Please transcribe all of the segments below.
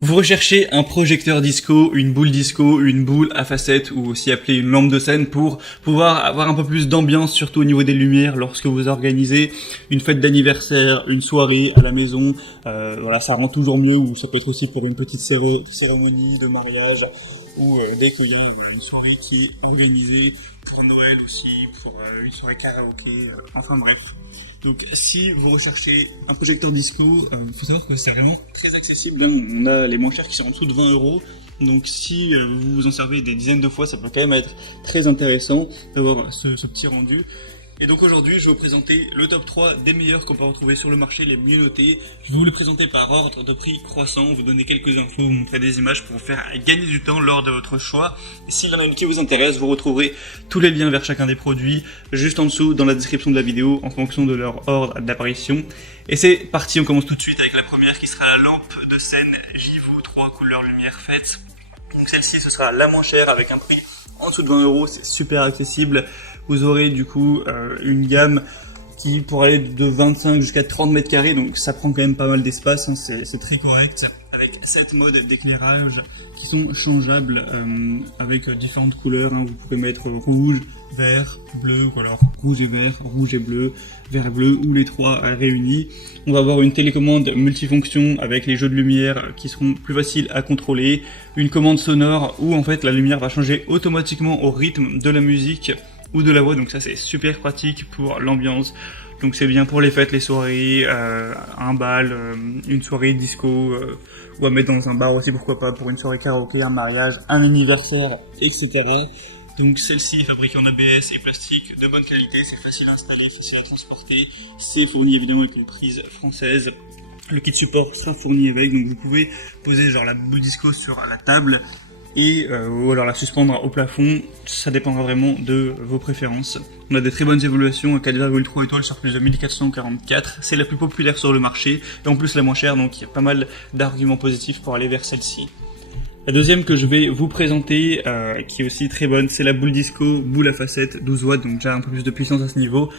Vous recherchez un projecteur disco, une boule à facettes ou aussi appelée une lampe de scène pour pouvoir avoir un peu plus d'ambiance, surtout au niveau des lumières lorsque vous organisez une fête d'anniversaire, une soirée à la maison. Voilà, ça rend toujours mieux, ou ça peut être aussi pour une petite cérémonie de mariage ou dès qu'il y a une soirée qui est organisée pour Noël aussi, pour une soirée karaoké, enfin bref. Donc si vous recherchez un projecteur disco, faut savoir que c'est vraiment très accessible, hein. On a les moins chers qui sont en dessous de 20 euros. Donc si vous vous en servez des dizaines de fois, ça peut quand même être très intéressant d'avoir ce petit rendu. Et donc aujourd'hui, je vais vous présenter le top 3 des meilleurs qu'on peut retrouver sur le marché, les mieux notés. Je vais vous les présenter par ordre de prix croissant, vous donner quelques infos, vous montrer des images pour vous faire gagner du temps lors de votre choix. Et s'il y en a une qui vous intéresse, vous retrouverez tous les liens vers chacun des produits juste en dessous dans la description de la vidéo en fonction de leur ordre d'apparition. Et c'est parti, on commence tout de suite avec la première qui sera la lampe de scène JIVO 3 couleurs lumière faites. Donc celle-ci, ce sera la moins chère avec un prix en dessous de 20 euros, c'est super accessible. Vous aurez du coup une gamme qui pourrait aller de 25 jusqu'à 30 mètres carrés, donc ça prend quand même pas mal d'espace, hein, c'est très correct, avec 7 modes d'éclairage qui sont changeables avec différentes couleurs, hein. Vous pouvez mettre rouge, vert, bleu, ou alors rouge et vert, rouge et bleu, vert et bleu, ou les trois réunis. On va avoir une télécommande multifonction avec les jeux de lumière qui seront plus faciles à contrôler, une commande sonore où en fait la lumière va changer automatiquement au rythme de la musique ou de la voix, donc ça c'est super pratique pour l'ambiance. Donc c'est bien pour les fêtes, les soirées, un bal, une soirée disco, ou à mettre dans un bar aussi, pourquoi pas, pour une soirée karaoké, un mariage, un anniversaire, etc. Donc celle-ci est fabriquée en ABS et plastique de bonne qualité, c'est facile à installer, facile à transporter, c'est fourni évidemment avec les prises françaises. Le kit support sera fourni avec, donc vous pouvez poser genre la boule disco sur la table et ou alors la suspendre au plafond, ça dépendra vraiment de vos préférences. On a des très bonnes évaluations à 4,3 étoiles sur plus de 1444, c'est la plus populaire sur le marché et en plus la moins chère, donc il y a pas mal d'arguments positifs pour aller vers celle-ci. La deuxième que je vais vous présenter, qui est aussi très bonne, c'est la boule disco, boule à facettes, 12 watts, donc déjà un peu plus de puissance à ce niveau.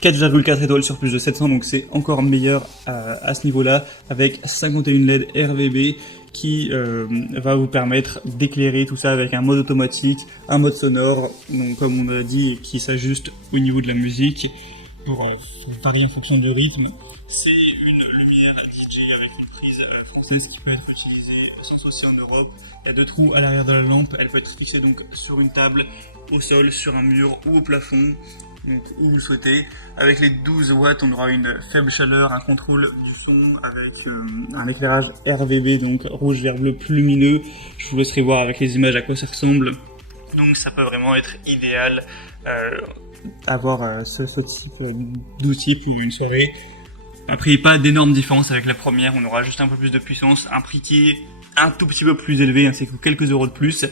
4,4 étoiles sur plus de 700, donc c'est encore meilleur à ce niveau-là, avec 51 LED RVB qui va vous permettre d'éclairer tout ça avec un mode automatique, un mode sonore, donc comme on a dit, qui s'ajuste au niveau de la musique pour varier en fonction du rythme. C'est une lumière DJ avec une prise française qui peut être utilisée sans souci en Europe. Il y a deux trous à l'arrière de la lampe, elle peut être fixée donc sur une table, au sol, sur un mur ou au plafond. Donc, où vous le souhaitez. Avec les 12 watts, on aura une faible chaleur, un contrôle du son avec un éclairage RVB, donc rouge, vert, bleu plus lumineux. Je vous laisserai voir avec les images à quoi ça ressemble. Donc ça peut vraiment être idéal avoir ce type d'outil pour une soirée. Après, pas d'énormes différences avec la première, on aura juste un peu plus de puissance, un prix qui est un tout petit peu plus élevé, ainsi que quelques euros de plus.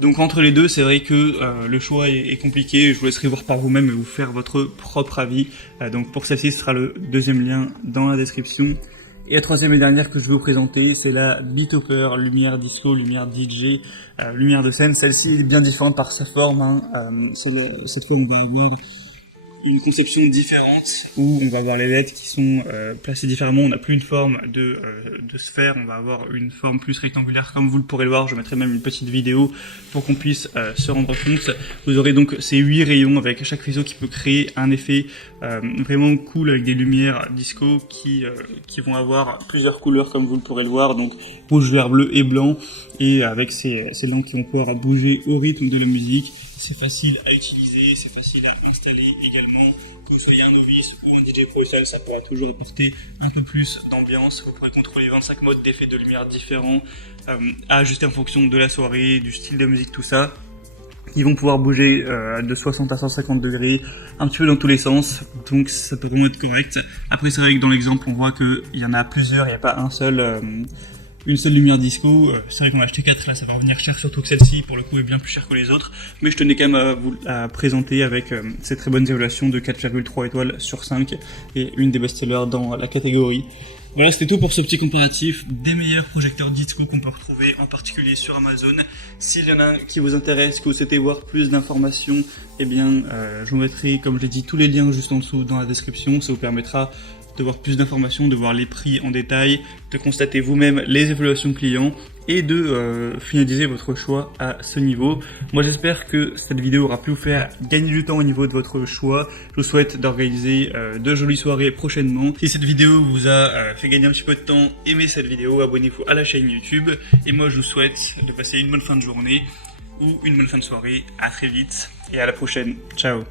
Donc entre les deux, c'est vrai que le choix est compliqué, je vous laisserai voir par vous-même et vous faire votre propre avis. Donc pour celle-ci, ce sera le deuxième lien dans la description. Et la troisième et dernière que je vais vous présenter, c'est la Beatopper, lumière disco, lumière DJ, lumière de scène. Celle-ci est bien différente par sa forme, hein. Cette fois, on va avoir une conception différente où on va avoir les LED qui sont placés différemment. On n'a plus une forme de sphère, on va avoir une forme plus rectangulaire comme vous le pourrez le voir. Je mettrai même une petite vidéo pour qu'on puisse se rendre compte. Vous aurez donc ces 8 rayons avec chaque faisceau qui peut créer un effet vraiment cool avec des lumières disco qui vont avoir plusieurs couleurs comme vous le pourrez le voir, donc rouge, vert, bleu et blanc, et avec ces lampes qui vont pouvoir bouger au rythme de la musique. C'est facile à utiliser, c'est facile à installer également. Que vous soyez un novice ou un DJ professionnel, ça pourra toujours apporter un peu plus d'ambiance. Vous pourrez contrôler 25 modes d'effets de lumière différents, à ajuster en fonction de la soirée, du style de musique, tout ça. Ils vont pouvoir bouger de 60 à 150 degrés, un petit peu dans tous les sens, donc ça peut vraiment être correct. Après, c'est vrai que dans l'exemple, on voit qu'il y en a plusieurs, il n'y a pas une seule lumière disco. C'est vrai qu'on a acheté 4, là ça va revenir cher, surtout que celle-ci pour le coup est bien plus chère que les autres, mais je tenais quand même à vous la présenter avec ces très bonnes évaluations de 4,3 étoiles sur 5 et une des best-sellers dans la catégorie. Voilà, c'était tout pour ce petit comparatif des meilleurs projecteurs disco qu'on peut retrouver, en particulier sur Amazon. S'il y en a un qui vous intéresse, que vous souhaitez voir plus d'informations, eh bien, je vous mettrai, comme je l'ai dit, tous les liens juste en dessous dans la description. Ça vous permettra de voir plus d'informations, de voir les prix en détail, de constater vous-même les évaluations clients et de finaliser votre choix à ce niveau. Moi j'espère que cette vidéo aura pu vous faire gagner du temps au niveau de votre choix. Je vous souhaite d'organiser de jolies soirées prochainement. Si cette vidéo vous a fait gagner un petit peu de temps, aimez cette vidéo, abonnez-vous à la chaîne YouTube. Et moi je vous souhaite de passer une bonne fin de journée ou une bonne fin de soirée. À très vite et à la prochaine. Ciao.